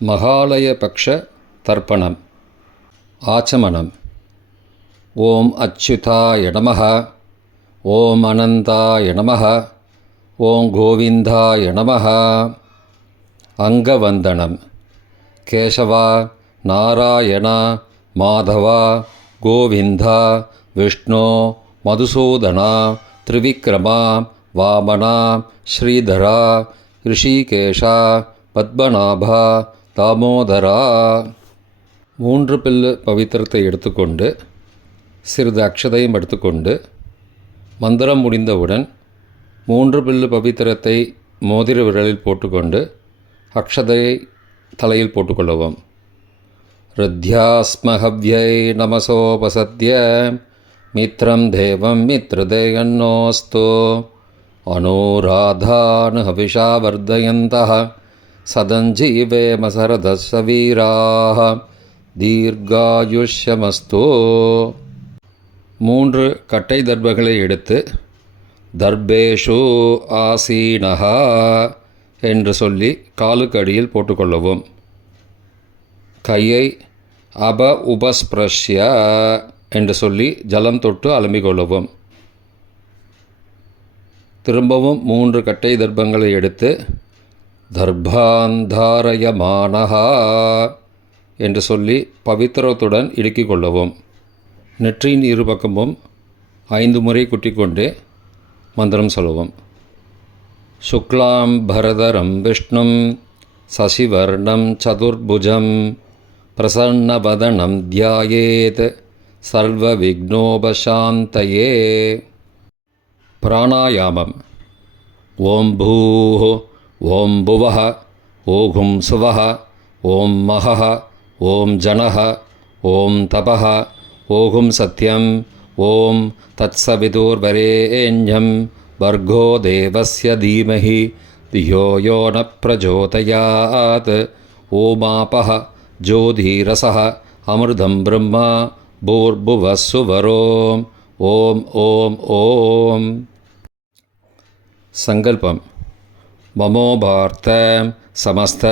மகாலயபக்ஷ தர்ப்பணம். ஆச்சமனம். ஓம் அச்சுதாய நமः. ஓம் அனந்தாய நமः. ஓம் கோவிந்தாய நமः. அங்கவந்தனம். கேசவா, நாராயணா, மாதவா, கோவிந்தா, விஷ்ணு, மதுசூதனா, திரிவிக்ரமா, வாமனா, ஸ்ரீதரா, ரிஷிகேஷா, பத்மநாபா, தாமோதரா. 3 பில்லு பவித்திரத்தை எடுத்துக்கொண்டு சிறிது அக்ஷதையும் எடுத்துக்கொண்டு மந்திரம் முடிந்தவுடன் 3 பில்லு பவித்திரத்தை மோதிர விரலில் போட்டுக்கொண்டு அக்ஷதையை தலையில் போட்டுக்கொள்ளவும். ருத்யாஸ்மஹவ்யை நமசோபசத்ய மித்ரம் தேவம் மித்ருதேயன்னோஸ்து அனுராதான் ஹவிஷா வர்தயந்தः சதஞ்சீவேம சரதஸ்ஸ வீராः தீர்காயுஷ்யமஸ்து. 3 கட்டை தர்பங்களை எடுத்து தர்பேஷு ஆசீனஹா என்று சொல்லி காலுக்கு அடியில் போட்டுக்கொள்ளவும். கையை உபஸ்பிரஷ்ய என்று சொல்லி ஜலம் தொட்டு அலம்பிக்கொள்ளவும். திரும்பவும் 3 கட்டை தர்பங்களை எடுத்து தர்பாந்தாரயமானஹா என்று சொல்லி பவித்திரத்துடன் இடுக்கிக் கொள்ளவும். நெற்றியின் இருபக்கமும் 5 முறை குட்டிக்கொண்டே மந்திரம் சொல்லவும். சுக்லாம் பரதரம் விஷ்ணும் சசிவர்ணம் சதுர்புஜம் பிரசன்னவதனம் தியாயேத் சர்வ விக்னோபசாந்தயே. பிராணாயாமம். ஓம் பூஹ், ஓம் புவஹ, ஓகும் சுவஹ, ஓம் மஹஹ, ஓம் ஜனஹ, ஓம் தபஹ, ஓகும் சத்யம், ஓம் தத்சவிதுர்வரேண்யம் வர்கோ தேவஸ்ய தீமஹி தியோ யோ ந பிரச்சோதயாத். ஓமாபஹ ஜோதிரசஹ அமிர்தம் பிரம்மா பூர்புவः சுவரோம். ஓம் ஓம் ஓம். சங்கல்பம். மமோபார்த்த சமஸ்த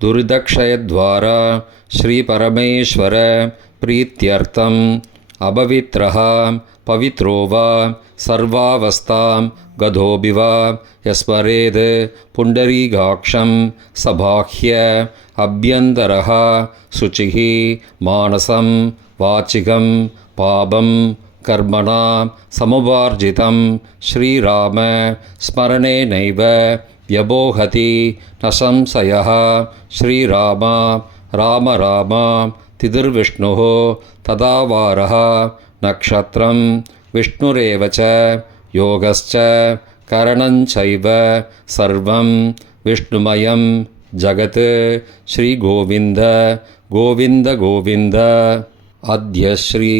துரிதக்ஷயத்வாரா ஸ்ரீ பரமேஸ்வர பிரீத்யர்த்தம் அபவித்ரஹ பவித்ரோ வா சர்வாவஸ்தாம் கதோபி வா யஸ்மரேத் புண்டரீகாக்ஷம் சபாஹ்ய அப்யந்தரஹ சுச்சிஹி மானசம் வாச்சிகம் பாபம் கர்மணா சமுபார்ஜிதம் ஸ்ரீராம ஸ்மரணேனைவ வ்யபோஹதி ந சம்சயः. ஸ்ரீராம ராம ராம திதிர்விஷ்ணுः ததாவாரः நக்ஷத்ரம் விஷ்ணுரேவ ச யோகஸ்ச கரணஞ்சைவ சர்வம் விஷ்ணுமயம் ஜகத். ஸ்ரீகோவிந்த கோவிந்த கோவிந்த. அத்ய ஸ்ரீ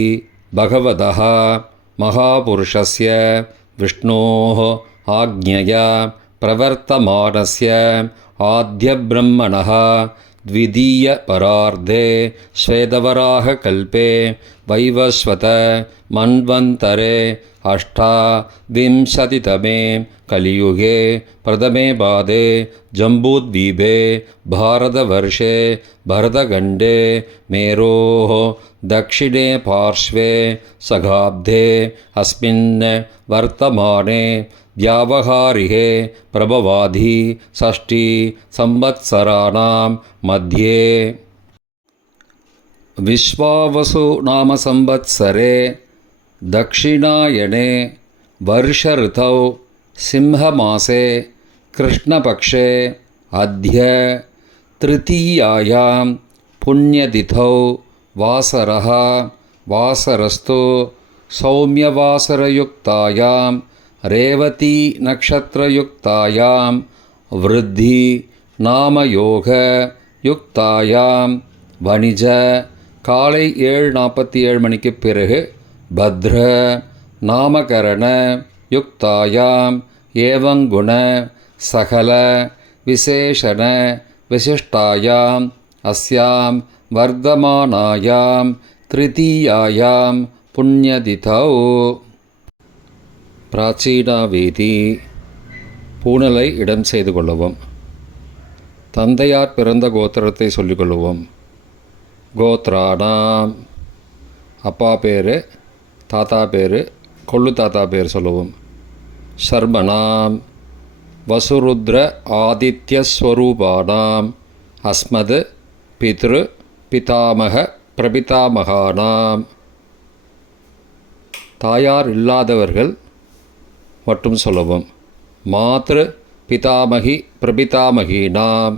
பகவதः மகாபுருஷஸ்ய விஷ்ணோः ஆக்ஞயா பிரவர்த்தமானஸ்ய ஆத்யப்ரம்மணः த்விதீய பரார்த்தே ஸ்வேதவராக கல்பே வைவஸ்வத மன்வந்தரே அஷ்டாவிம்சதிதமே கலியுகே பிரதமே பாதே ஜம்பூத்வீபே பாரதவர்ஷே பரதகண்டே மேரோः दक्षिणे पार्श्वे सगाब्धे अस्मिन् वर्तमाने व्यावहारिके प्रभवाधि षष्ठी संवत्सराणां मध्ये. विश्वावसु नाम संवत्सरे दक्षिणायने वर्षऋतौ सिंहमासे कृष्णपक्षे अद्य तृतीयायां पुण्यतिथौ वासरः वासरस्तु सौम्यवासरयुक्तायां रेवती नक्षत्रयुक्तायां वृद्धि नामयोगयुक्तायां वणिज காலை 7:47 மணிக்கு பிறகு பத்ர நாமகரண யுக்தாயாம் ஏவங்குண சகல விசேஷண விசிஷ்டாயாம் அஸ்யாம் வர்தமானாயாம் த்ரிதீயாயாம் புண்ணியதிதௌ. பிராச்சீனாவேதி. பூணலை இடம் செய்து கொள்ளவும். தந்தையார் பிறந்த கோத்திரத்தை சொல்லிக்கொள்வோம். கோத்ராணாம், அப்பா பேர், தாத்தா பேர், கொள்ளு தாத்தா பேர் சொல்லுவோம். சர்மணாம், வசுருத்ர ஆதித்யஸ்வரூபானாம் அஸ்மத் பித்ரு பிதாமக பிரபிதாமகானாம். தாயார் இல்லாதவர்கள் மட்டும் சொல்லவும். மாத்ரு பிதாமகி பிரபிதாமகீனாம்,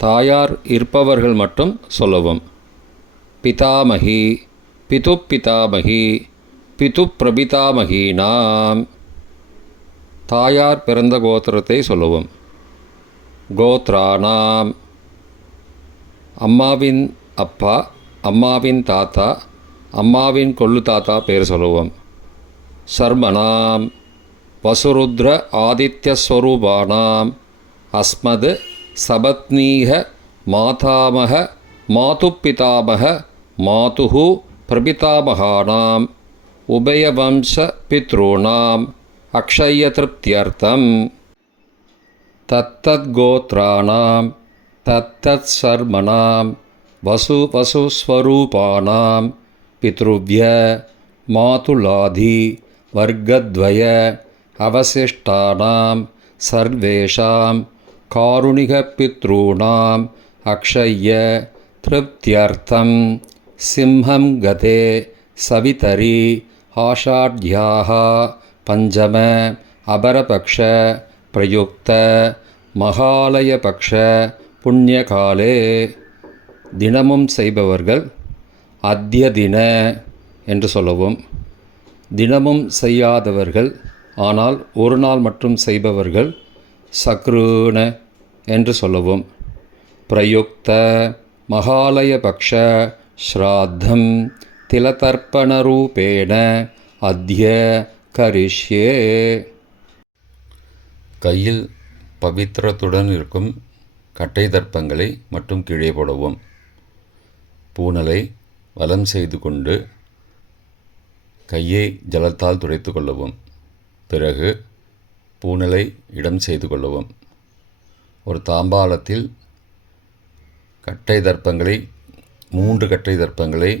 தாயார் இருப்பவர்கள் மட்டும் சொல்லவும். பிதாமகி பிது பிதாமகி பிது பிரபிதாமகீனாம், தாயார் பிறந்த கோத்திரத்தை சொல்லவும். கோத்ராணாம், அம்மாவின் அப்பா, அம்மாவின் தாத்தா, அம்மாவின் கொள்ளு தாத்தா பேர் சொல்லுவோம். சர்மணாம், வசுருத்ர ஆதித்யஸ்வரூபானாம் அஸ்மத் சபத்னீக மாதாமக மாதுப்பிதாமக மாதுஹு பிரபிதாமகானாம் உபயவம்ச பித்ருணாம் அக்ஷயத்ருப்தியர்த்தம். தத்தத்கோத்ராணாம் தத்தத் சர்மணாம் வசுஸ்வரூபானாம் பித்ருவ்ய மாதுலாதி வர்க்கத்வய அவசிஷ்டானாம் சர்வேஷாம் காருணிகபித்ருணாம் அக்ஷய திருப்தியர்த்தம் சிம்ஹம் கதே சவிதரி ஆஷாட்யாः பஞ்சம அபரபக்ஷ பிரயுக்த மகாலயபக்ஷ புண்ணியகாலே. தினமும் செய்பவர்கள் அத்ய தின என்று சொல்லவும். தினமும் செய்யாதவர்கள் ஆனால் ஒரு நாள் மட்டும் செய்பவர்கள் சக்ருன என்று சொல்லவும். பிரயுக்த மகாலயபக்ஷ ஸ்ராத்தம் திலதர்ப்பணரூபேண அத்ய கரிஷ்யே. கையில் பவித்திரத்துடன் இருக்கும் கட்டை தர்ப்பங்களை மட்டும் கீழே போடவும். பூனலை வலம் செய்து கொண்டு கையை ஜலத்தால் துடைத்து கொள்ளவும். பிறகு பூனலை இடம் செய்து கொள்ளவும். ஒரு தாம்பாளத்தில் கட்டை தர்ப்பங்களை 3 கட்டை தர்ப்பங்களை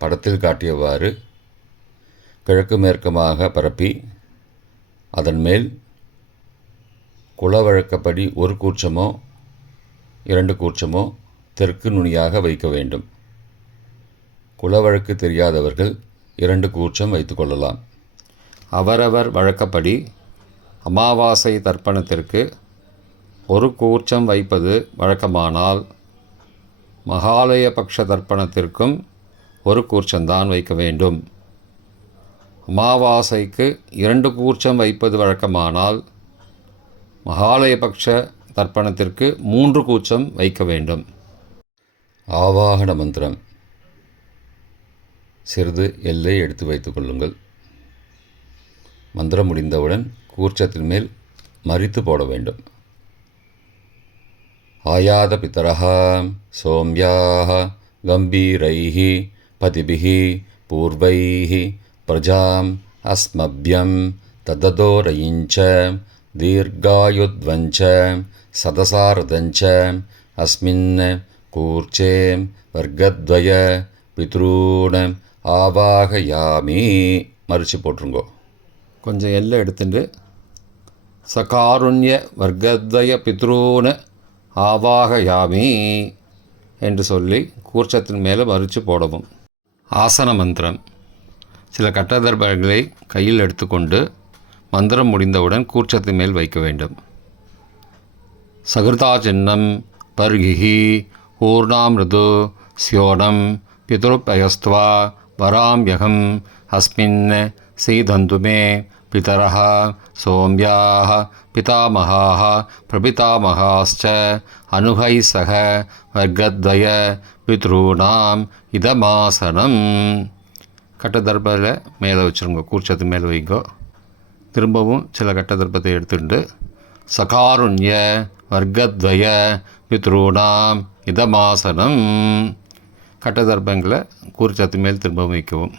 படத்தில் காட்டியவாறு கிழக்கு மேற்கமாக பரப்பி அதன் மேல் குலவழக்கப்படி 1 கூர்ச்சமோ 2 கூர்ச்சமோ தெற்கு நுனியாக வைக்க வேண்டும். குலவழக்கு தெரியாதவர்கள் 2 கூர்ச்சம் வைத்து கொள்ளலாம். அவரவர் வழக்கப்படி அமாவாசை தர்ப்பணத்திற்கு 1 கூர்ச்சம் வைப்பது வழக்கமானால் மகாலய பக்ஷ தர்ப்பணத்திற்கும் 1 கூர்ச்சம்தான் வைக்க வேண்டும். அமாவாசைக்கு 2 கூர்ச்சம் வைப்பது வழக்கமானால் மகாலயபக்ஷ தர்ப்பணத்திற்கு 3 கூர்ச்சம் வைக்க வேண்டும். ஆவாகன மந்திரம். சிறிது எல்லை எடுத்து வைத்துக் கொள்ளுங்கள். மந்திரம் முடிந்தவுடன் கூர்ச்சத்தின் மேல் மரித்து போட வேண்டும். ஆயாத பிதரஹ சோம்யாஹ கம்பீரைஹி பதிபிஹி பூர்வைஹி பிரஜாம் அஸ்மப்யம் தததோரயிஞ்ச தீர்காயுத்வஞ்ச சதசாரதஞ்ச அஸ்மின் கூர்ச்சே வர்க்கத்வய பித்ரூண ஆவாகயாமி. மறித்து போட்டுருங்கோ. கொஞ்சம் எல்லை எடுத்துட்டு சகாருண்ய வர்க்கத்வய பித்ரூண ஆவாகயாமி என்று சொல்லி கூர்ச்சத்தின் மேலே மறித்து போடவும். ஆசன மந்திரம். சில கட்டதர்பங்களை கையில் எடுத்துக்கொண்டு மந்திரம் முடிந்தவுடன் கூர்ச்சத்தின் மேல் வைக்க வேண்டும். சகிருதா சின்னம் பர்கிஹி ஊர்ணாமிருது ஸ்யோனம் பிதுருப்பயஸ்துவா வராம்யகம் அஸ்மின் சீதந்துமே பிதரஹ சோம்யாஹ பிதாமகாஹ பிரபிதாமகாஸ்ச அனுகை சக வர்க்கத்வய பித்ருணாம் இதமாசனம். கட்டதர்பத்தில் மேலே வச்சுருங்க. கூர்ச்சத்து மேலே வைங்கோ. திரும்பவும் சில கட்டதர்பத்தை எடுத்துட்டு சகாருண்ய வர்க்கத்வய பித்ருணாம் இதமாசனம். கட்டதர்பங்களை கூர்ச்சத்து மேல் திரும்பவும் வைக்கவும்.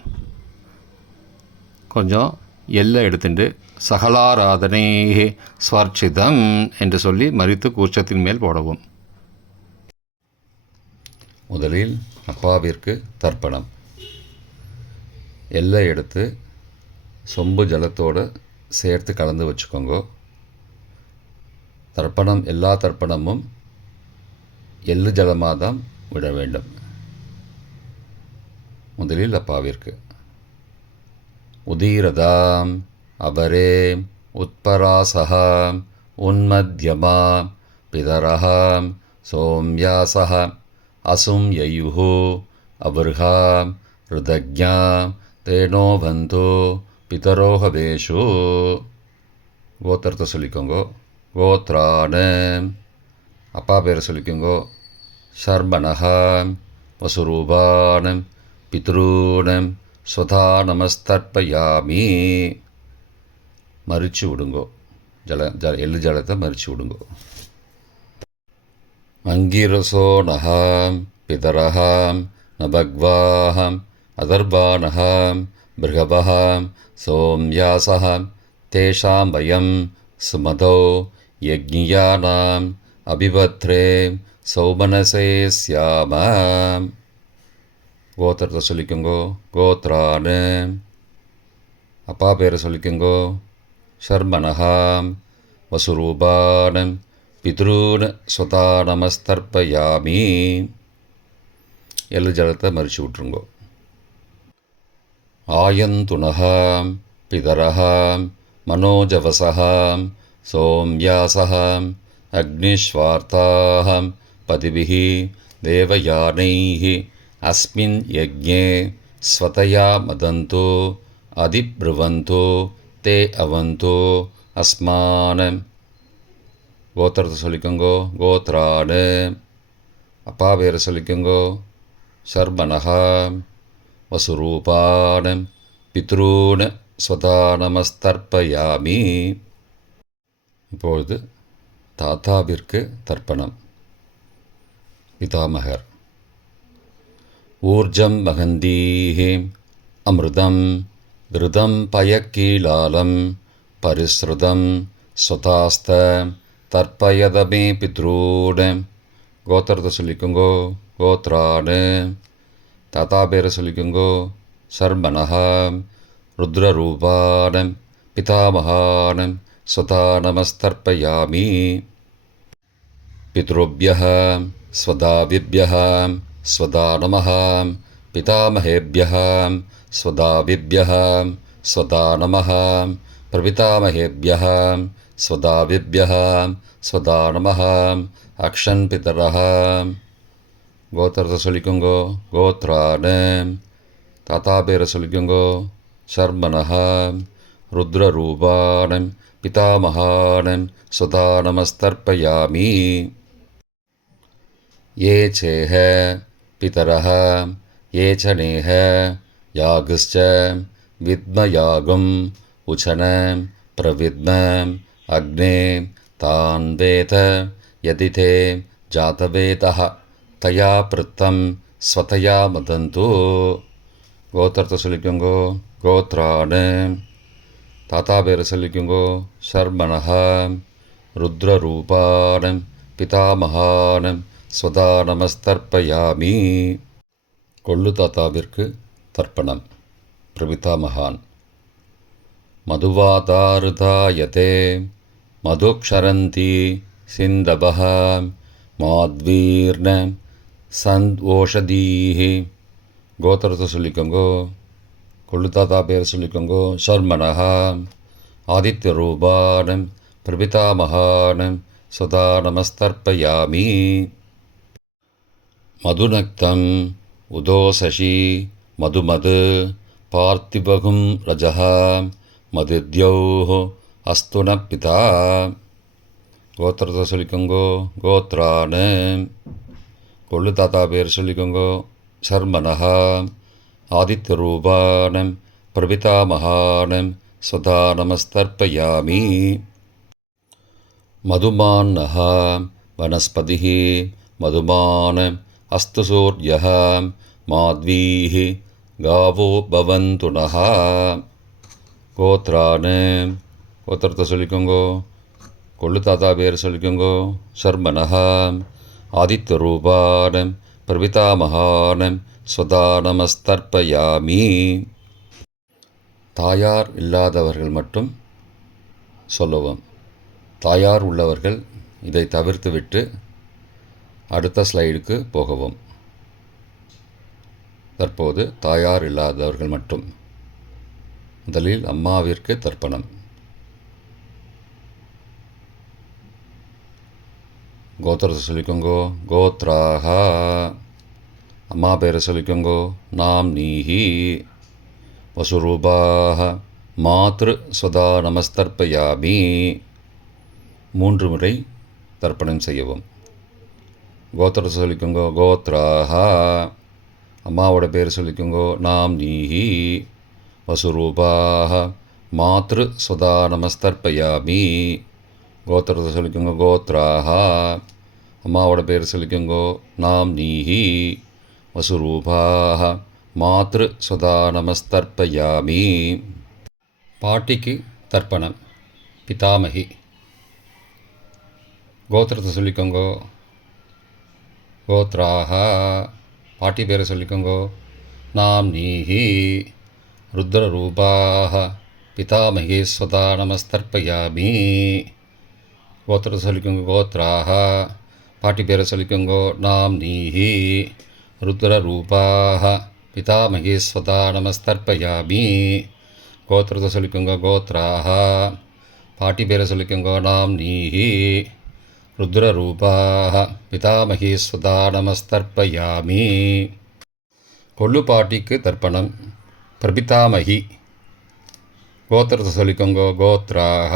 கொஞ்சம் எல்லை எடுத்துட்டு சகலாராதனை ஸ்வர்ச்சிதம் என்று சொல்லி மறித்து கூர்ச்சத்தின் மேல் போடவும். முதலில் அப்பாவிற்கு தர்ப்பணம். எல்லை எடுத்து சொம்பு ஜலத்தோடு சேர்த்து கலந்து வச்சுக்கோங்க. தர்ப்பணம் எல்லா தர்ப்பணமும் எள்ளு ஜலமாக தான் விட வேண்டும். முதலில் அப்பாவிற்கு. உதீரதாம் அபரே உத்பராசகாம் உன்மத்யமாம் பிதரஹாம் சோம்யாசஹ அசும் யயுஹு அபர்ஹாம் ருதக்ஞாம் தேனோபந்தோ பிதரோஹவேஷு. கோத்திரத்தை சொல்லிக்கோங்க. கோத்ரான அப்பா பேரை சொல்லிக்கோங்க. ஷர்மணஹாம் வசுரூபானம் பித்ரூனம் ஸ்வதா நமஸ்தர்ப்பயாமி. மறித்து விடுங்கோ. எள்ளு ஜலத்தை மறித்து விடுங்கோ. அங்கிரசோ நகாம் பிதரஹாம் நபக்வாஹம் அதர்பானஹாம் பிருகபஹாம் சோம்யாசஹாம் தேஷாம் வயம் சுமதோ யக்ஞியானாம் அபிபத்ரே சௌமனசே ஸ்யாமாம். கோத்திரத்தை சொல்லிக்கோங்கோ. கோத்ரானு அப்பா பேரை சொல்லிக்கோங்கோ. ஷர்மணஹாம் வசுரூபானம் பித்ரூன் ஸ்வதா நமஸ்தர்ப்பயாமி. எள்ளு ஜலத்தை மறித்து விட்டுருங்கோ. ஆயந்துணஹாம் பிதரஹாம் மனோஜவசஹாம் சோம்யாசஹாம் அக்னிஸ்வார்த்தாஹாம் பதிபிஹி தேவயானைஹி அஸ்மின் யஜ்ஞே ஸ்வதயா மதந்தோ அதிப்ருவந்தோ தே அவந்தோ அஸ்மானம். கோத்திரத்தை சொல்லிக்கோங்கோ. கோத்ரானு அப்பா பேரை சொல்லிக்கோங்கோ. ஷர்மணஹாம் வசுரூபானம் பித்ரூன் ஸ்வதா நமஸ்தர்ப்பயாமி. இப்பொழுது தாத்தாவிற்கு தர்ப்பணம். பிதாமகர். ஊர்ஜம் மகந்தீஹி அமிர்தம் கிருதம் பயக்கீலாலம் பரிஸ்ருதம் ஸ்வதாஸ்த தர்ப்பயதமே பித்ரூன். கோத்திரத்தை சொல்லிக்கோங்கோ. கோத்ரானு தாத்தா பேரை சொல்லிக்கோங்கோ. ஷர்மணஹாம் ருத்ரரூபானம் பிதாமகானம் ஸ்வதா நமஸ்தர்ப்பயாமி. பித்ருப்யஹ ஸ்வதாவிப்யஹ ஸ்வதா நமஹ பிதாமகேப்யஹ ஸ்வதாவிப்யஹ ஸ்வதா நமஹ பிரபிதாமகேப்யஹ ஸ்வதாவிப்யஹ ஸ்வதா நமஹ அக்ஷன் பிதரஹ. கோத்திரத்தை சொல்லிக்கோங்கோ. கோத்ரானு தாத்தா பேரை சொல்லிக்கோங்கோ. ஷர்மணஹாம் ருத்ரரூபானம் பிதாமகானம் ஸ்வதா நமஸ்தர்ப்பயாமி. ये चेह पितरः ये च नेह यागश्च विद्मयागम् उचन प्रविद्म अग्ने तान् वेद यदि ते जातवेदः तया पृत्तं स्वतया मदन्तु. கோத்திரத்தை சொல்லிக்கோங்கோ. கோத்ரானு தாத்தா பேரை சொல்லிக்கோங்கோ. ஷர்மணஹாம் ருத்ரரூபானம் பிதாமகானம் ஸ்வதா நமஸ்தர்ப்பயாமி. கொள்ளு தாத்தாவிற்கு தர்ப்பணம். பிரபிதாமகான். மதுவாதாருதாயதே மதுக்ஷரந்தி சிந்தபஹ மாத்வீர்ண சந்த்வோஷதீஹி. கோத்திரத்தை சொல்லிக்கோங்கோ. கொள்ளு தாத்தா பேரை சொல்லிக்கோங்கோ. ஷர்மணஹாம் ஆதித்யரூபானம் பிரபிதாமகானம் ஸ்வதா நமஸ்தர்ப்பயாமி. மதுநக்தம் உதோசசி மதுமது பார்த்திபகும் ரஜஹ மதுத்யௌஹ அஸ்துன பிதா. கோத்திரத்தை சொல்லிக்கோங்கோ. கோத்ரானு கொள்ளு தாத்தா பேர் சொல்லிக்கோங்கோ. ஷர்மணஹாம் ஆதித்யரூபானம் பிரபிதாமகானம் ஸ்வதா நமஸ்தர்ப்பயாமி. மதுமான்னஹ வனஸ்பதிः மதுமான் அஸ்து சூர்யः மாத்வீः காவோ பவந்து நஹ. கோத்ரானு கோத்திரத்தை சொல்லிக்கோங்கோ. கொள்ளு தாத்தா பேர் சொல்லிக்கோங்கோ. ஷர்மணஹ ஆதித்யரூபானம் பிரபிதாமகானம் ஸ்வதா நமஸ்தர்ப்பயாமி. தாயார் இல்லாதவர்கள் மட்டும் சொல்லவும். தாயார் உள்ளவர்கள் இதை தவிர்த்துவிட்டு அடுத்த ஸ்லைடுக்கு போகவும். தற்போது தாயார் இல்லாதவர்கள் மட்டும். முதலில் அம்மாவிற்கு தர்ப்பணம். கோத்திரத்தை சொல்லிக்கோங்கோ. கோத்ராக. அம்மா பேரை சொல்லிக்கோங்கோ. நாம் நீஹி. வசுரூபாக. மாத்ரு ஸ்வதா நமஸ்தர்ப்பயாமி. 3 முறை தர்ப்பணம் செய்யவும். கோத்திரத்தை சொல்லிக்கோங்கோ. கோத்ராக. அம்மாவோட பேர் சொல்லிக்கோங்கோ. நாம் நீஹி. வசுரூபாக. மாத்ரு ஸ்வதா நமஸ்தர்ப்பயாமி. கோத்திரத்தை சொல்லிக்கோங்க. கோத்ராக. அம்மாவோட பேர் சொல்லிக்கோங்கோ. நாம் நீஹி. வசுரூபாக. மாத்ரு ஸ்வதா நமஸ்தர்ப்பயாமி. பாட்டிக்கு தர்ப்பணம். பிதாமகி. கோத்திரத்தை சொல்லிக்கோங்கோ. கோத்ராக. பாட்டி பேரை சொல்லிக்கோங்கோ. நாம் நீஹி. ருத்ரரூபாக. பிதாமகி ஸ்வதா நமஸ்தர்ப்பயாமி. கோத்திரத்தை சொல்லிக்கோங்க. கோத்ராக. பாட்டி பேரை சொல்லிக்கோங்கோ. நாம் நீஹி. ருத்ரரூபாக. பிதாமகி ஸ்வதா நமஸ்தர்ப்பயாமி. கோத்திரத்தை சொல்லிக்கோங்க. கோத்ராக. பாட்டி பேரை சொல்லிக்கோங்கோ. நாம் நீஹி. ருத்ரரூபாக. பிதாமகி ஸ்வதா நமஸ்தர்ப்பயாமி. கொள்ளு பாட்டிக்கு தர்ப்பணம். பிரபிதாமகி. கோத்திரத்தை சொல்லிக்கோங்கோ. கோத்ராக.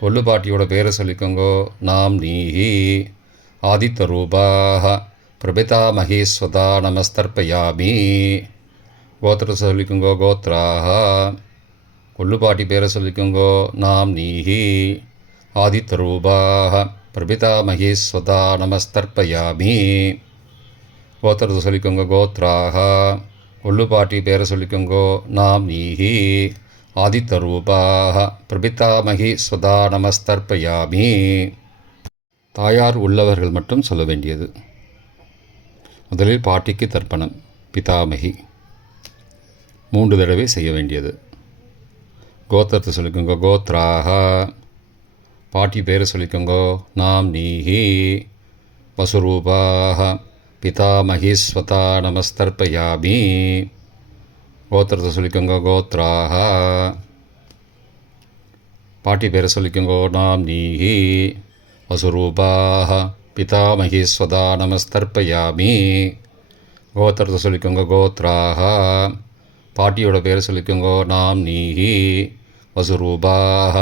கொள்ளு பாட்டியோட பேரை சொல்லிக்கோங்கோ. நாம் நீஹி. ஆதித்தரூபாக. பிரபிதாமகி ஸ்வதா நமஸ்தர்ப்பயாமி. கோத்திரத்தை சொல்லிக்கோங்கோ. கோத்ராக. கொள்ளு பாட்டி பேரை சொல்லிக்கோங்கோ. நாம் நீஹி. ஆதித்தரூபாக. பிரபிதாமகி ஸ்வதா நமஸ்தர்ப்பயாமி. கோத்திரத்தை சொல்லிக்கோங்க. கோத்ராக. கொள்ளு பாட்டி பேரை சொல்லிக்கோங்கோ. நாம் நீஹி. ஆதித்தரூபாக. பிரபிதாமகி ஸ்வதா நமஸ்தர்ப்பயாமி. தாயார் உள்ளவர்கள் மட்டும் சொல்ல வேண்டியது. முதலில் பாட்டிக்கு தர்ப்பணம். பிதாமகி. 3 தடவை செய்ய வேண்டியது. கோத்திரத்தை சொல்லிக்கோங்க. கோத்ராக. பாட்டி பேரை சொல்லிக்கோங்கோ. நாம் நீஹி. வசுரூபாக. பிதாமகி ஸ்வதா நமஸ்தர்ப்பயாமி. கோத்திரத்தை சொல்லிக்கோங்க. கோத்ராக. பாட்டி பேரை சொல்லிக்கோங்கோ. நாம் நீஹி. வசுரூபாக. பிதாமகி ஸ்வதா நமஸ்தர்ப்பயாமி. கோத்திரத்தை சொல்லிக்கோங்க. கோத்ராக. பாட்டியோட பேரை சொல்லிக்கோங்கோ. நாம் நீஹி. வசுரூபாக.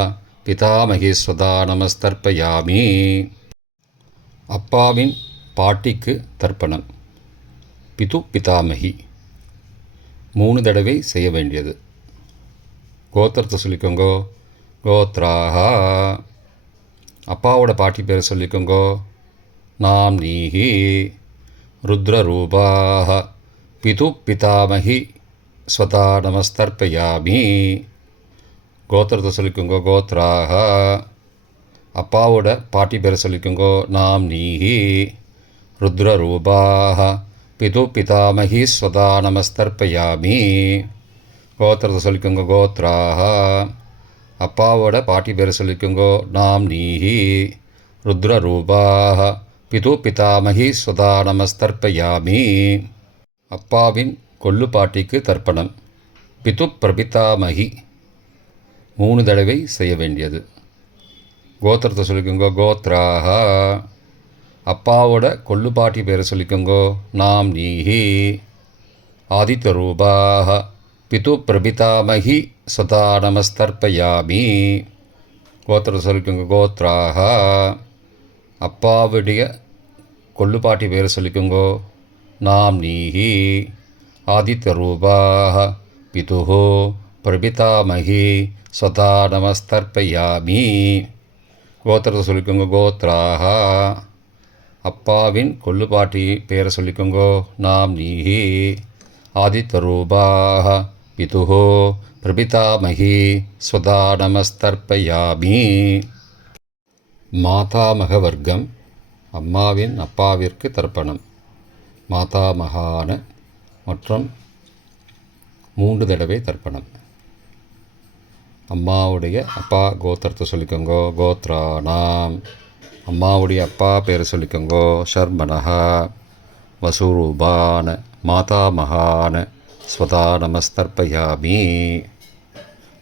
பிதாமகி ஸ்வதா நமஸ்தர்ப்பயாமி. அப்பாவின் பாட்டிக்கு தர்ப்பணம். பிது பிதாமகி. 3 தடவை செய்ய வேண்டியது. கோத்திரத்தை சொல்லிக்கோங்கோ. கோத்ராக. அப்பாவோட பாட்டி பேரை சொல்லிக்கோங்கோ. நாம் நீஹி. ருத்ரரூபாக. பிது பிதாமகி ஸ்வதா நமஸ்தர்ப்பயாமி. கோத்திரத்தை சொல்லிக்கோங்கோ. கோத்ராக. அப்பாவோட பாட்டி பேரை சொல்லிக்கோங்கோ. நாம் நீஹி. ருத்ரரூபாக. பிது பிதாமகி ஸ்வதா நமஸ்தர்ப்பயாமி. கோத்திரத்தை சொல்லிக்கோங்க. கோத்ராக. அப்பாவோட பாட்டி பேரை சொல்லிக்கோங்கோ. நாம் நீஹி. ருத்ரரூபாக. பிது பிதாமகி ஸ்வதா நமஸ்தர்ப்பயாமி. அப்பாவின் கொள்ளு பாட்டிக்கு தர்ப்பணம். பிது பிரபிதாமகி. 3 தடவை செய்ய வேண்டியது. கோத்திரத்தை சொல்லிக்கோங்க. கோத்ராக. அப்பாவோட கொள்ளு பாட்டி பேரை சொல்லிக்கோங்கோ. நாம் நீஹி. ஆதித்தரூபாக. பிது பிரபிதாமகி ஸ்வதா நமஸ்தர்ப்பயாமி. கோத்திரத்தை சொல்லிக்கோங்க. கோத்ராக. அப்பாவுடைய கொள்ளு பாட்டி பேரை சொல்லிக்கோங்கோ. நாம் நீஹி. ஆதித்தரூபாக. பிது பிரபிதாமகி ஸ்வதா நமஸ்தர்ப்பயாமி. கோத்திரத்தை சொல்லிக்கோங்க. கோத்ராக. அப்பாவின் கொள்ளு பாட்டி பேரை சொல்லிக்கோங்கோ. நாம் நீஹி. ஆதித்தரூபாக. பிது பிரபிதாமகி ஸ்வதா நமஸ்தர்ப்பயாமி. மாதாமக வர்க்கம். அம்மாவின் அப்பாவிற்கு தர்ப்பணம். மாதாமகான மற்றும் 3 தடவை தர்ப்பணம். அம்மாவுடைய அப்பா கோத்திரத்தை சொல்லிக்கோங்கோ. கோத்ராணாம். அம்மாவுடைய அப்பா பேரை சொல்லிக்கோங்கோ. ஷர்மனஹா வசூரூபான மாதாமகான ஸ்வதா நமஸ்தர்ப்பயாமி.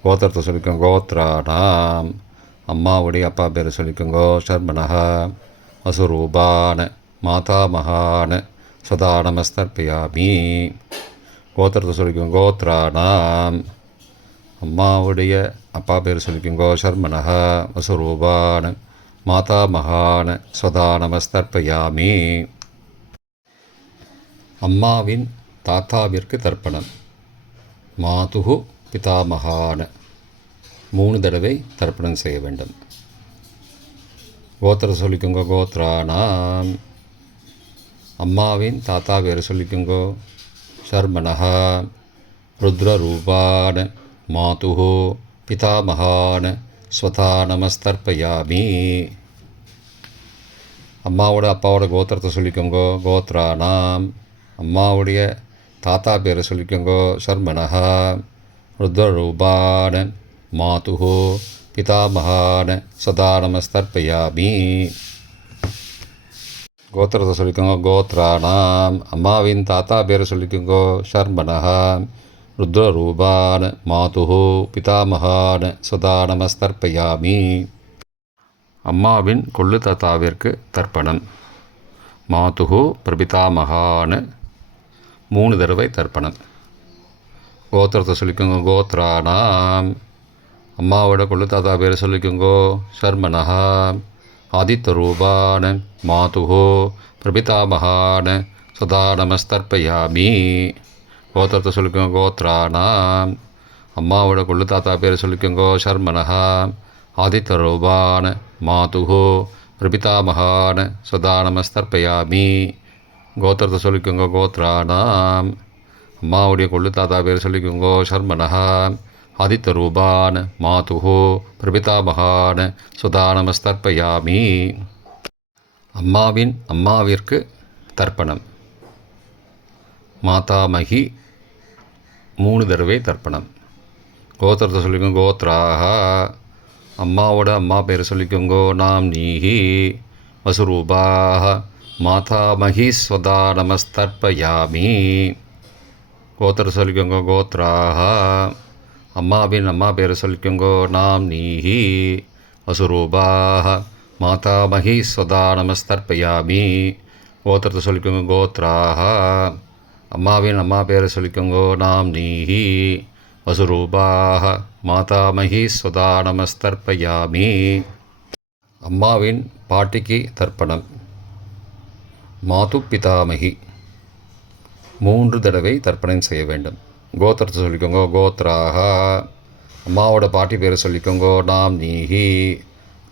கோத்திரத்தை சொல்லிக்கோங்க. கோத்ராணாம். அம்மாவுடைய அப்பா பேரை சொல்லிக்கோங்கோ. ஷர்மனஹா வசூரூபான மாதாமகான ஸ்வதா நமஸ்தர்ப்பயாமி. கோத்திரத்தை சொல்லிக்கோங்க. கோத்ராணாம். அம்மாவுடைய அப்பா பேர் சொல்லிக்கோங்கோ. ஷர்மனஹா வசுரூபான மாதாமகான ஸ்வதா நமஸ்தர்ப்பயாமி. அம்மாவின் தாத்தாவிற்கு தர்ப்பணம். மாதுகு பிதாமகான 3 தடவை தர்ப்பணம் செய்ய வேண்டும். கோத்திர சொல்லிக்கோங்க. கோத்ராணாம். அம்மாவின் தாத்தா பேர் சொல்லிக்கோங்கோ. ஷர்மனஹா ருத்ரரூபான மாதுஹோ பிதாமகான ஸ்வதா நமஸ்தர்ப்பயாமி. அம்மாவோட அப்பாவோட கோத்திரத்தை சொல்லிக்கோங்கோ. கோத்ராணாம். அம்மாவுடைய தாத்தா பேரை சொல்லிக்கோங்கோ. ஷர்மனஹா ருத்ரரூபான மாதுஹோ பிதாமகான ஸ்வதா நமஸ்தர்ப்பயாமி. கோத்திரத்தை சொல்லிக்கோங்க. கோத்ராணாம். அம்மாவின் தாத்தா பேரை சொல்லிக்கோங்கோ. ஷர்மனஹா ருத்ரரூபான மாதுஹோ பிதாமகான ஸ்வதா நமஸ்தர்ப்பயாமி. அம்மாவின் கொள்ளு தாத்தாவிற்கு தர்ப்பணம். மாதுஹோ பிரபிதாமகான 3 தடவை தர்ப்பணம். கோத்திரத்தை சொல்லிக்கோங்க. கோத்ராணாம். அம்மாவோட கொள்ளு தாத்தா பேரை சொல்லிக்கோங்கோ. ஷர்மனஹா ஆதித்யரூபான மாதுஹோ பிரபிதாமகான ஸ்வதா நமஸ்தர்ப்பயாமி. கோத்திரத்தை சொல்லிக்கோங்க. கோத்ராணாம். அம்மாவோட கொள்ளு தாத்தா பேரை சொல்லிக்கோங்கோ. ஷர்மனஹா ஆதித்யரூபான மாதுஹோ பிரபிதாமகான ஸ்வதா நமஸ்தர்ப்பயாமி. கோத்திரத்தை சொல்லிக்கோங்க. கோத்ராணாம். அம்மாவுடைய கொள்ளு தாத்தா பேர் சொல்லிக்கோங்கோ. ஷர்மனஹா ஆதித்யரூபான மாதுஹோ பிரபிதாமகான ஸ்வதா நமஸ்தர்ப்பயாமி. அம்மாவின் அம்மாவிற்கு தர்ப்பணம். மாதாமகி 3 தடவை தர்ப்பணம். கோத்திரத்தை சொல்லிக்கோங்க. கோத்ராஹா. அம்மாவோட அம்மா பேர் சொல்லிக்கோங்கோ. நாம்னீஹி வசுரூபாஹ மாதாமகி ஸ்வதா நமஸ்தர்ப்பயாமி. கோத்திரத்தை சொல்லிக்கோங்க. கோத்ராஹா. அம்மாவின் அம்மா பேர் சொல்லிக்கோங்கோ. நாம்னீஹி வசுரூபாஹ மாதாமகி ஸ்வதா நமஸ்தர்ப்பயாமி. கோத்திரத்தை சொல்லிக்கோங்க. கோத்ராஹா. அம்மாவின் அம்மா பேரை சொல்லிக்கோங்கோ. நாம்னீஹி வசுரூபாஹ மாதாமகி ஸ்வதா நமஸ்தர்ப்பயாமி. அம்மாவின் பாட்டிக்கு தர்ப்பணம். மாது பிதாமகி 3 தடவை தர்ப்பணம் செய்ய வேண்டும். கோத்திரத்தை சொல்லிக்கோங்கோ. கோத்ராஹா. அம்மாவோட பாட்டி பேரை சொல்லிக்கோங்கோ. நாம்னீஹி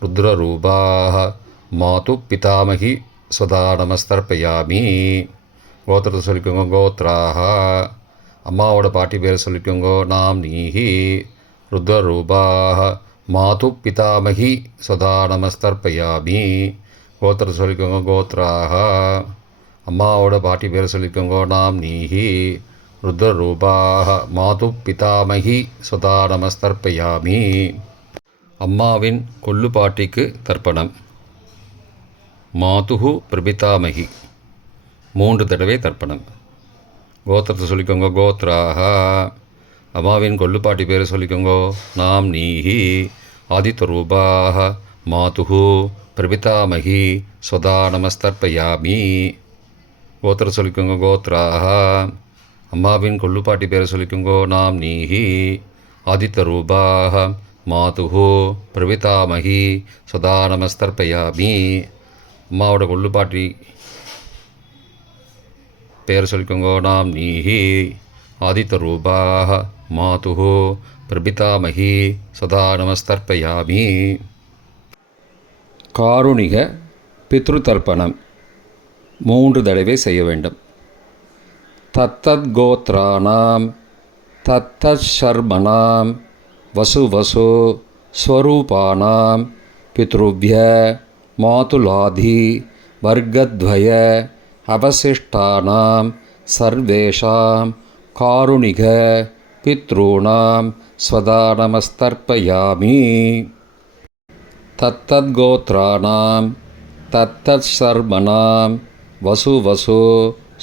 ருத்ரரூபாஹ மாது பிதாமகி ஸ்வதா நமஸ்தர்ப்பயாமி. கோத்திரத்தை சொல்லிக்கோங்க. கோத்ராஹா. அம்மாவோட பாட்டி பேரை சொல்லிக்கோங்கோ. நாம்னீஹி ருத்ரரூபாஹ மாது பிதாமகி ஸ்வதா நமஸ்தர்ப்பயாமி. கோத்திரத்தை சொல்லிக்கோங்க. கோத்ராஹா. அம்மாவோட பாட்டி பேரை சொல்லிக்கோங்கோ. நாம்னீஹி ருத்ரரூபாஹ மாது பிதாமகி ஸ்வதா நமஸ்தர்ப்பயாமி. அம்மாவின் கொள்ளு பாட்டிக்கு தர்ப்பணம். மாதுஹு பிரபிதாமகி 3 தடவை தர்ப்பணம். கோத்திரத்தை சொல்லிக்கோங்க. கோத்ராஹா. அம்மாவின் கொள்ளுப்பாட்டி பேரை சொல்லிக்கோங்கோ. நாம்னீஹி ஆதித்யரூபாஹ மாதுஹு பிரபிதாமகி ஸ்வதா நமஸ்தர்ப்பயாமி. கோத்திரம் சொல்லிக்கோங்க. கோத்ராஹா. அம்மாவின் கொள்ளுப்பாட்டி பேரை சொல்லிக்கோங்கோ. நாம்னீஹி ஆதித்யரூபாஹ மாதுஹு பிரபிதாமகி ஸ்வதா நமஸ்தர்ப்பயாமி. அம்மாவோட கொள்ளுப்பாட்டி பேர் சொல்லிக்கோங்கோ. நாம்னீஹி ஆதித்யரூபாஹ மாதுஹு பிரபிதாமகி ஸ்வதா நமஸ்தர்ப்பயாமி. காருணிக பித்ரு தர்ப்பணம் 3 தடவை செய்ய வேண்டும். தத்தத் கோத்ராணாம் தத்தத் ஷர்மணாம் வசு ஸ்வரூபானாம் பித்ருப்ய மாதுலாதி வர்க்கத்வய அவசிஷ்டானாம் சர்வேஷாம் காருணிக பித்ருணாம் ஸ்வதா நமஸ்தர்ப்பயாமி. தத்தத்கோத்ராணாம் தத்தத்சர்மணாம் வசு வசு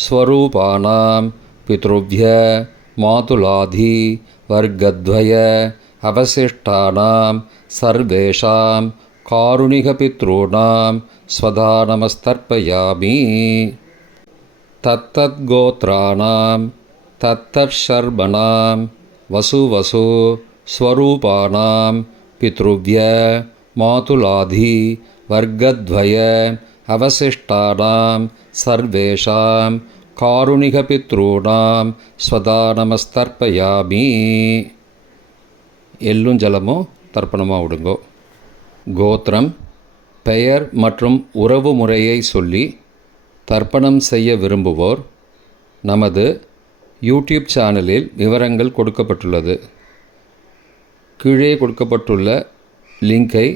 ஸ்வரூபானாம் பித்ருவ்ய மாதுலாதி வர்க்கத்வய அவசிஷ்டானாம் சர்வேஷாம் காருணிகபித்ருணாம் ஸ்வதா நமஸ்தர்ப்பயாமி. தத்தத்கோத்ராணாம் தத்தத்சர்மணாம் வசு வசு ஸ்வரூபானாம் பித்ருவ்ய மாதுலாதி வர்க்கத்வய அவசிஷ்டானாம் சர்வேஷாம் காருணிகபித்ருணாம் ஸ்வதா நமஸ்தர்ப்பயாமி. எள்ளும் ஜலமும் தர்ப்பணமாக விடுங்கோ. கோத்திரம், பெயர் மற்றும் உறவு முறையை சொல்லி தர்ப்பணம் செய்ய விரும்புவோர் நமது யூடியூப் சேனலில் விவரங்கள் கொடுக்கப்பட்டுள்ளது. கீழே கொடுக்கப்பட்டுள்ள லிங்கை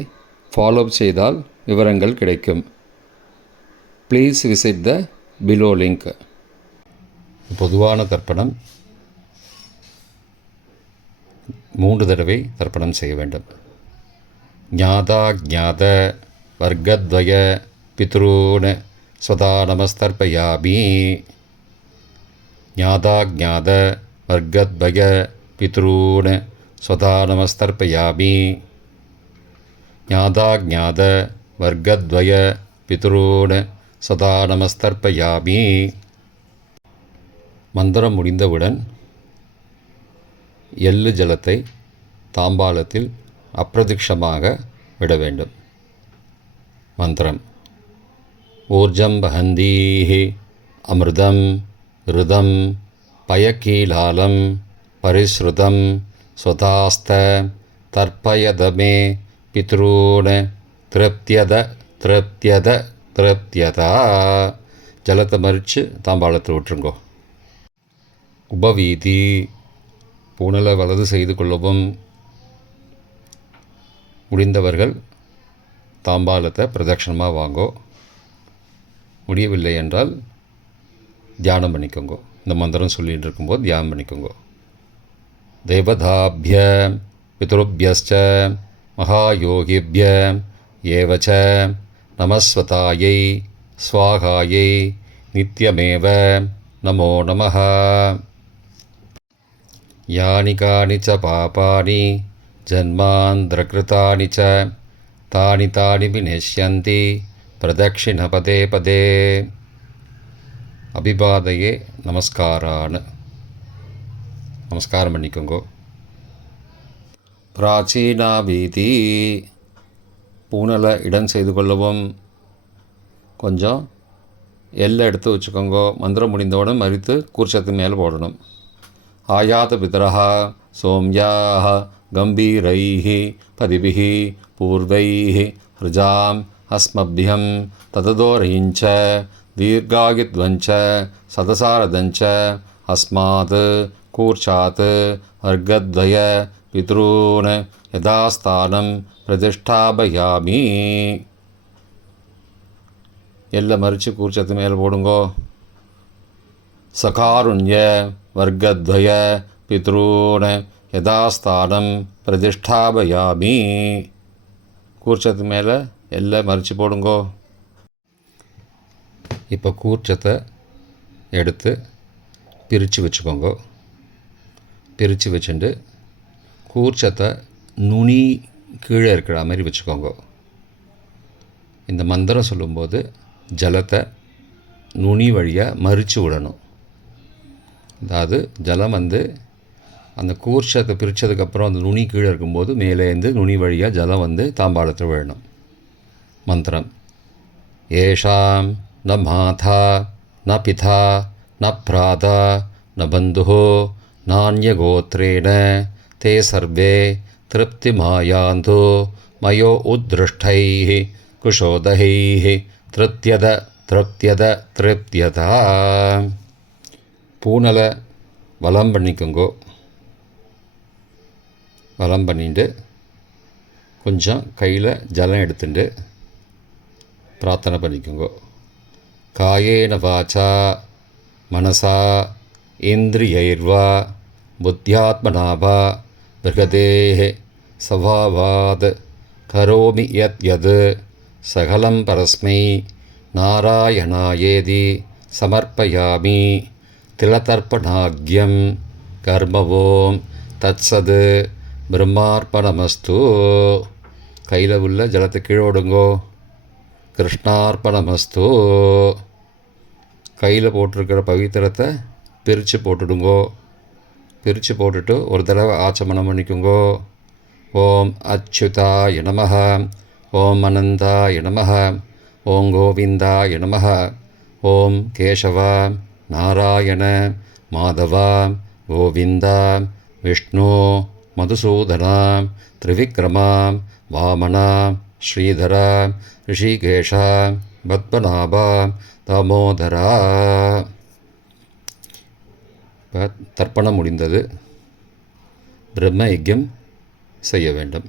ஃபாலோ செய்தால் விவரங்கள் கிடைக்கும். Please visit the below link. பொதுவான தர்ப்பணம் 3 தடவை தர்ப்பணம் செய்ய வேண்டும். ஞாதா ஞாத வர்க்கத்வய பித்ருன் ஸ்வதா நமஸ்தர்ப்பயாமி. ஞாதா ஞாத வர்க்கத்வய பித்ருன் ஸ்வதா நமஸ்தர்ப்பயாமி. ஞாதா ஞாத வர்க்கத்வய பித்ருன் ஸ்வதா நமஸ்தர்ப்பயாமி. மந்திரம் முடிந்தவுடன் எள்ளு ஜலத்தை தாம்பாலத்தில் அப்பிரதிக்ஷமாக விட வேண்டும். மந்திரம்: ஊர்ஜம் வஹந்தீஹி அமிர்தம் ருதம் பயக்கீலாலம் பரிஸ்ருதம் ஸ்வதாஸ்த தர்ப்பயதமே பித்ரூன் திருப்தியத திருப்தியத திருப்தியதா. ஜலத்தை மறித்து தாம்பாளத்தில் விட்டுருங்கோ. உபவீதி: பூணலை வலது செய்து கொள்ளவும். முடிந்தவர்கள் தாம்பாலத்தை பிரதட்சணமாக வாங்கோ. முடியவில்லை என்றால் தியானம் பண்ணிக்கோங்க. இந்த மந்திரம் சொல்லிகிட்டு இருக்கும்போது தியானம் பண்ணிக்கோங்க. தேவதாபிய பித்ருபியஸ்ச மகாயோகிபிய ஏவச்ச நமஸ்வதாயை ஸ்வாகாயை நித்யமேவ நமோ நமः. யானி கானி ச பாபானி ஜன்மாந்திரகிருதானி ச தானி தானி விநஷ்யந்தி பிரதக்ஷிண பதே பதே. அபிபாதையே நமஸ்காரான். நமஸ்காரம் பண்ணிக்கோங்கோ. பிராச்சீனா வீதி: பூனலை இடம் செய்து கொள்ளவும். கொஞ்சம் எல்லை எடுத்து வச்சுக்கோங்கோ. மந்திரம் முடிந்தவுடன் மறித்து கூர்ச்சத்து மேலே போடணும். ஆயாத பிதரஹா சோம்யாஹ கம்பீரைஹி பதிபிஹி பூர்வைஹி ருஜாம் அஸ்மபியம் தததோரயிஞ்ச தீர்காகித்வஞ்ச சதசாரதஞ்ச அஸ்மாத் கூர்ச்சாத் வர்க்கத்வய பித்ரூன் யதாஸ்தானம் பிரதிஷ்டாபயாமி. எல்லை மறித்து கூர்ச்சத்து மேலே போடுங்கோ. சகாருண்ய வர்க்கத்வய பித்ரூன் யதாஸ்தானம் பிரதிஷ்டாபயாமி. கூர்ச்சத்து மேலே எல்லை மறித்து போடுங்கோ. இப்போ கூர்ச்சத்தை எடுத்து பிரித்து வச்சுக்கோங்க. பிரித்து வச்சுட்டு கூர்ச்சத்தை நுனி கீழே இருக்கிற மாதிரி வச்சுக்கோங்க. இந்த மந்திரம் சொல்லும்போது ஜலத்தை நுனி வழியாக மறித்து விடணும். அதாவது ஜலம் அந்த கூர்ச்சத்தை பிரித்ததுக்கப்புறம் அந்த நுனி கீழே இருக்கும்போது மேலேருந்து நுனி வழியாக ஜலம் தாம்பாளத்தில் விழணும். மந்திரம்: ஏஷாம் ந மாதா ந பிதா ந பிராதா ந பந்துஹோ நான்யகோத்ரேண தே சர்வே திருப்திமாயாந்து மயோ உத்ருஷ்டைः குஷோதகைः திருப்தியத திருப்தியத திருப்தியதா. பூனலை வலம் பண்ணிக்கோங்கோ. வலம் பண்ணிட்டு கொஞ்சம் கையில் ஜலம் எடுத்துட்டு பிரார்த்தனை பண்ணிக்கோங்கோ. காயேன வாச்சா மனசா இந்திரியைர்வா புத்தியாத்மனா வா பிரகதேஹ சபாவாத் கரோமி யத் யத் சகலம் பரஸ்மை நாராயணாயேதி சமர்ப்பயாமி திலதர்ப்பணாக்யம் கர்மவோம் தத்சத் பிரம்மார்ப்பணமஸ்து. கையில் உள்ள ஜலத்தை கீழோடுங்கோ. கிருஷ்ணார்ப்பணமஸ்து. கையில் போட்டிருக்கிற பவித்திரத்தை பிரித்து போட்டுடுங்கோ. பிரித்து போட்டுட்டு ஒரு தடவை ஆச்சமனம் பண்ணிக்குங்கோ. ஓம் அச்சுதாய நமஹ, ஓம் அனந்தாய நமஹ, ஓம் கோவிந்தாய நமஹ, ஓம் கேசவ நாராயண மாதவ கோவிந்த விஷ்ணு மதுசூதன திரிவிக்ரம வாமன ஸ்ரீதர ரிஷிகேஷ பத்மநாப தாமோதரா. தர்ப்பணம் முடிந்தது. பிரம்ம யஜ்யம் செய்ய வேண்டும்.